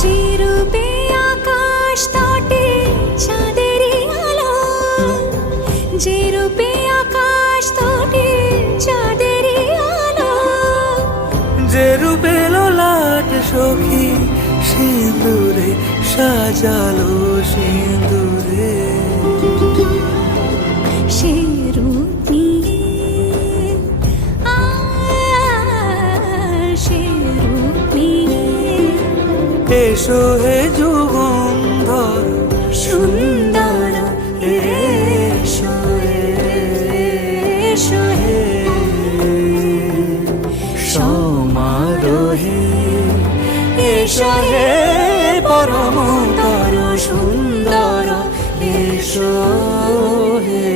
যে রূপে আকাশ তটে চাঁদেরই আলো, যে রূপে আকাশ তটে চাঁদেরই আলো, যে রূপে লোলাট সখী সিঁদুরে সাজালো সিঁদুরে। সে রূপ নিয়ে সে রূপ নিয়ে এসো হে যুগন্ধর সুন্দর এসো এসো হে সমারোহে এসো হে পরমতর সুন্দর এসো হে।